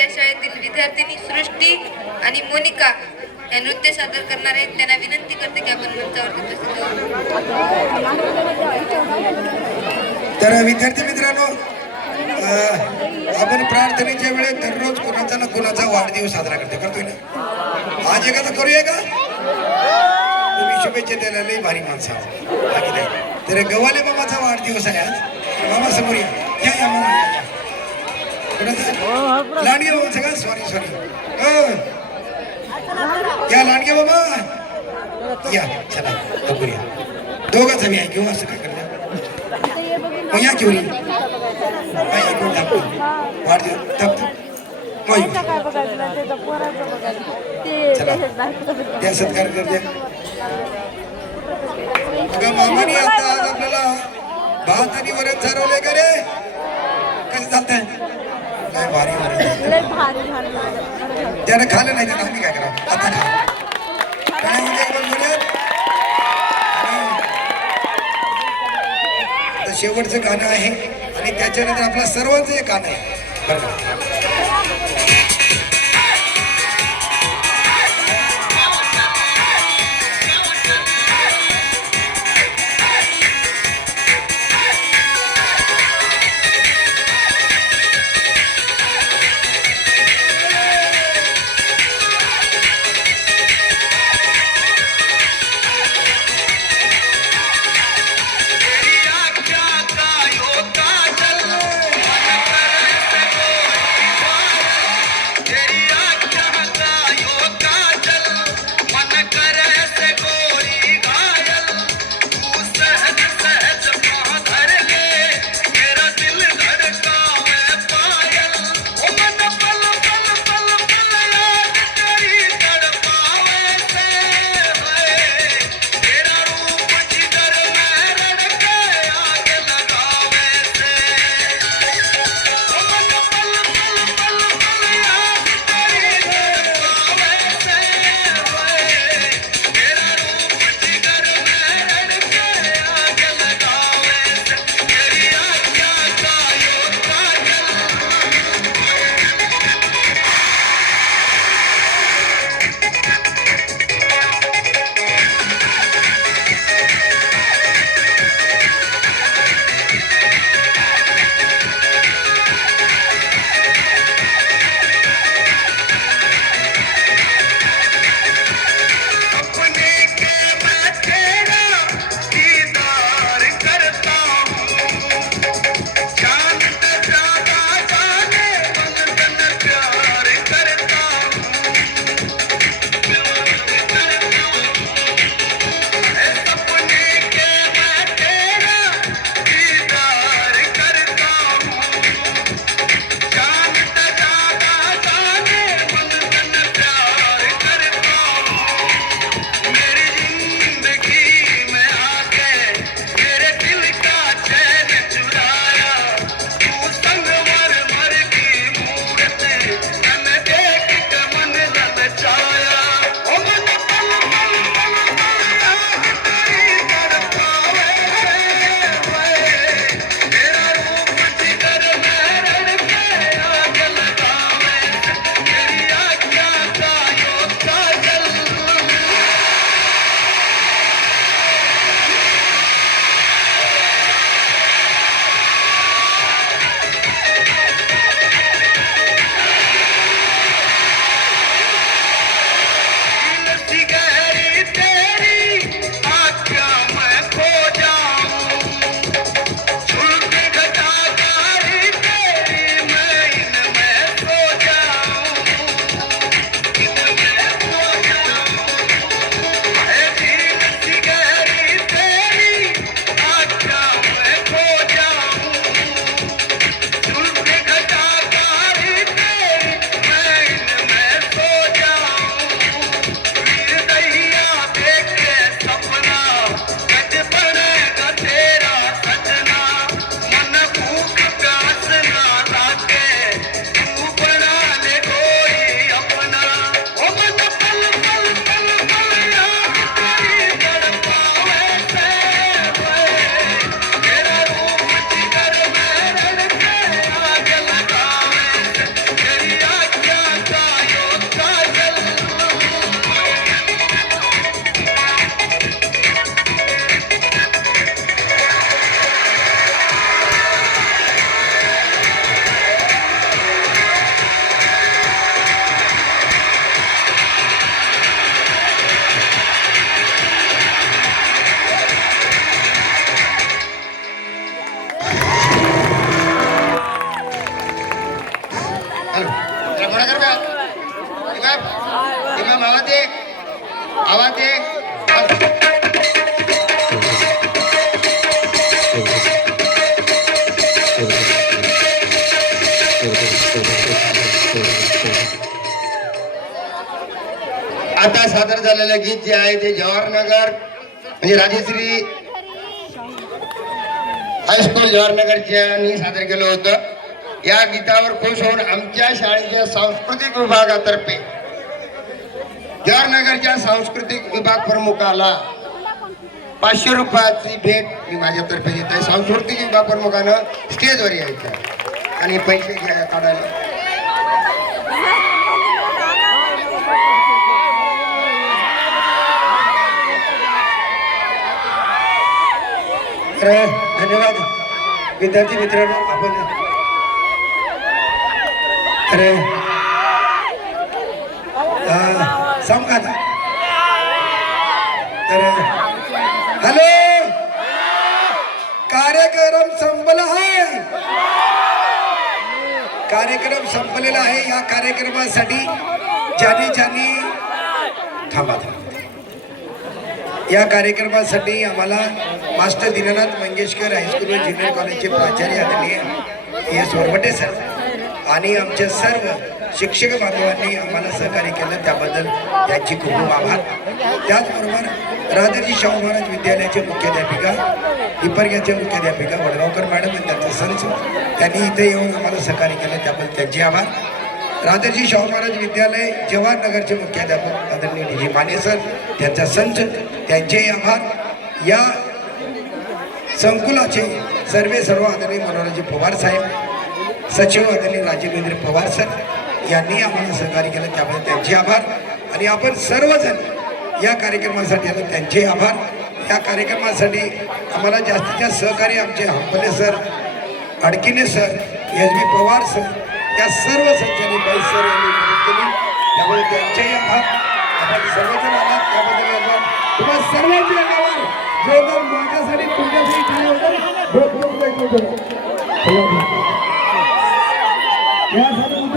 या शाळेतील विद्यार्थिनी सृष्टी आणि मोनिका हे नृत्य सादर करणार आहेत. त्यांना विनंती करते की आपण मंचावरती उपस्थित होऊ. तर विद्यार्थी मित्रांनो, आपण प्रार्थनेच्या वेळेस दररोज कोणाचा ना कोणाचा वाढदिवस साजरा करतोय ना. आज एखादा करूया का? तुम्ही शुभेच्छा द्यायला लई भारी माणसं आहात. तर गव्हाले मामाचा वाढदिवस आहे आज. मामा समोर या मामा. लांडगे बाबा सगळं सॉरी या लांडगे बाबा या. चला बघूया दोघंच आम्ही ऐकू असं काय करणार. या घेऊन वाढदिवस त्या सत्कार करते. मामाने आता आज आपल्याला भात आणि वरण चालवले का रे? कसं चालतंय? काय भारी वरण त्यानं खाल्लं नाही त्यानं आम्ही काय करावं आता खा काय म्हणजे शेवटचं गाणं आहे आणि त्याच्यानंतर आपल्या सर्वांचं एक गाणं आहे बरं. हॅलो जरा मोठा कर बा. इमाम आवाज दे, आवाज दे. आता सादर झालेलं गीत जे आहे ते जवाहरनगर म्हणजे राजश्री हायस्कूल जवाहरनगरच्या सादर केलं होतं. या गीतावर खुश होऊन आमच्या शाळेच्या सांस्कृतिक विभागातर्फे जवाहरनगरच्या सांस्कृतिक विभाग प्रमुखाला 500 रुपयाची भेट मी माझ्यातर्फे देत आहे. सांस्कृतिक विभाग प्रमुखानं स्टेजवर यायचं आणि पैसे काढायला. धन्यवाद विद्यार्थी मित्रांनो. आपण अरे सांग का आता तर हॅलो कार्यक्रम संपला आहे. कार्यक्रम संपलेला आहे. या कार्यक्रमासाठी ज्यांनी थांबा या कार्यक्रमासाठी आम्हाला मास्टर दीनानाथ मंगेशकर हायस्कूल व ज्युनियर कॉलेजचे प्राचार्य आदरणीय एस वरवटे सर आणि आमच्या सर्व शिक्षक बांधवांनी आम्हाला सहकार्य केलं त्याबद्दल त्यांची खूप खूप आभार. त्याचबरोबर राजाजी शाहू महाराज विद्यालयाचे मुख्याध्यापिका हिपरग्याचे मुख्याध्यापिका वडगावकर मॅडम आणि त्यांचा संच त्यांनी इथे येऊन आम्हाला सहकार्य केलं त्याबद्दल त्यांचे आभार. राजाजी शाहू महाराज विद्यालय जवाहरनगरचे मुख्याध्यापक आदरणीय डी जी माने सर त्यांचा संच त्यांचेही आभार. या संकुलाचे सर्व आदरणीय मनोहरजी पवार साहेब, सचिव आदरणीय राजेंद्र पवार सर यांनी आम्हाला सहकार्य केलं त्याबद्दल त्यांचे आभार. आणि आपण सर्वजण या कार्यक्रमासाठी आलो त्यांचे आभार. या कार्यक्रमासाठी आम्हाला जास्तीत जास्त सहकार्य आमचे हंपले सर, अडकिने सर, एस बी पवार सर या सर्व संचालक बाई सर यांनी मदत केली त्यामुळे त्यांचेही आभार. आपण सर्वजण आलात त्याबद्दल तुम्हाला सर्वांच्या नावावर जोरदार माझ्यासाठी तुमच्यासाठी यासाठी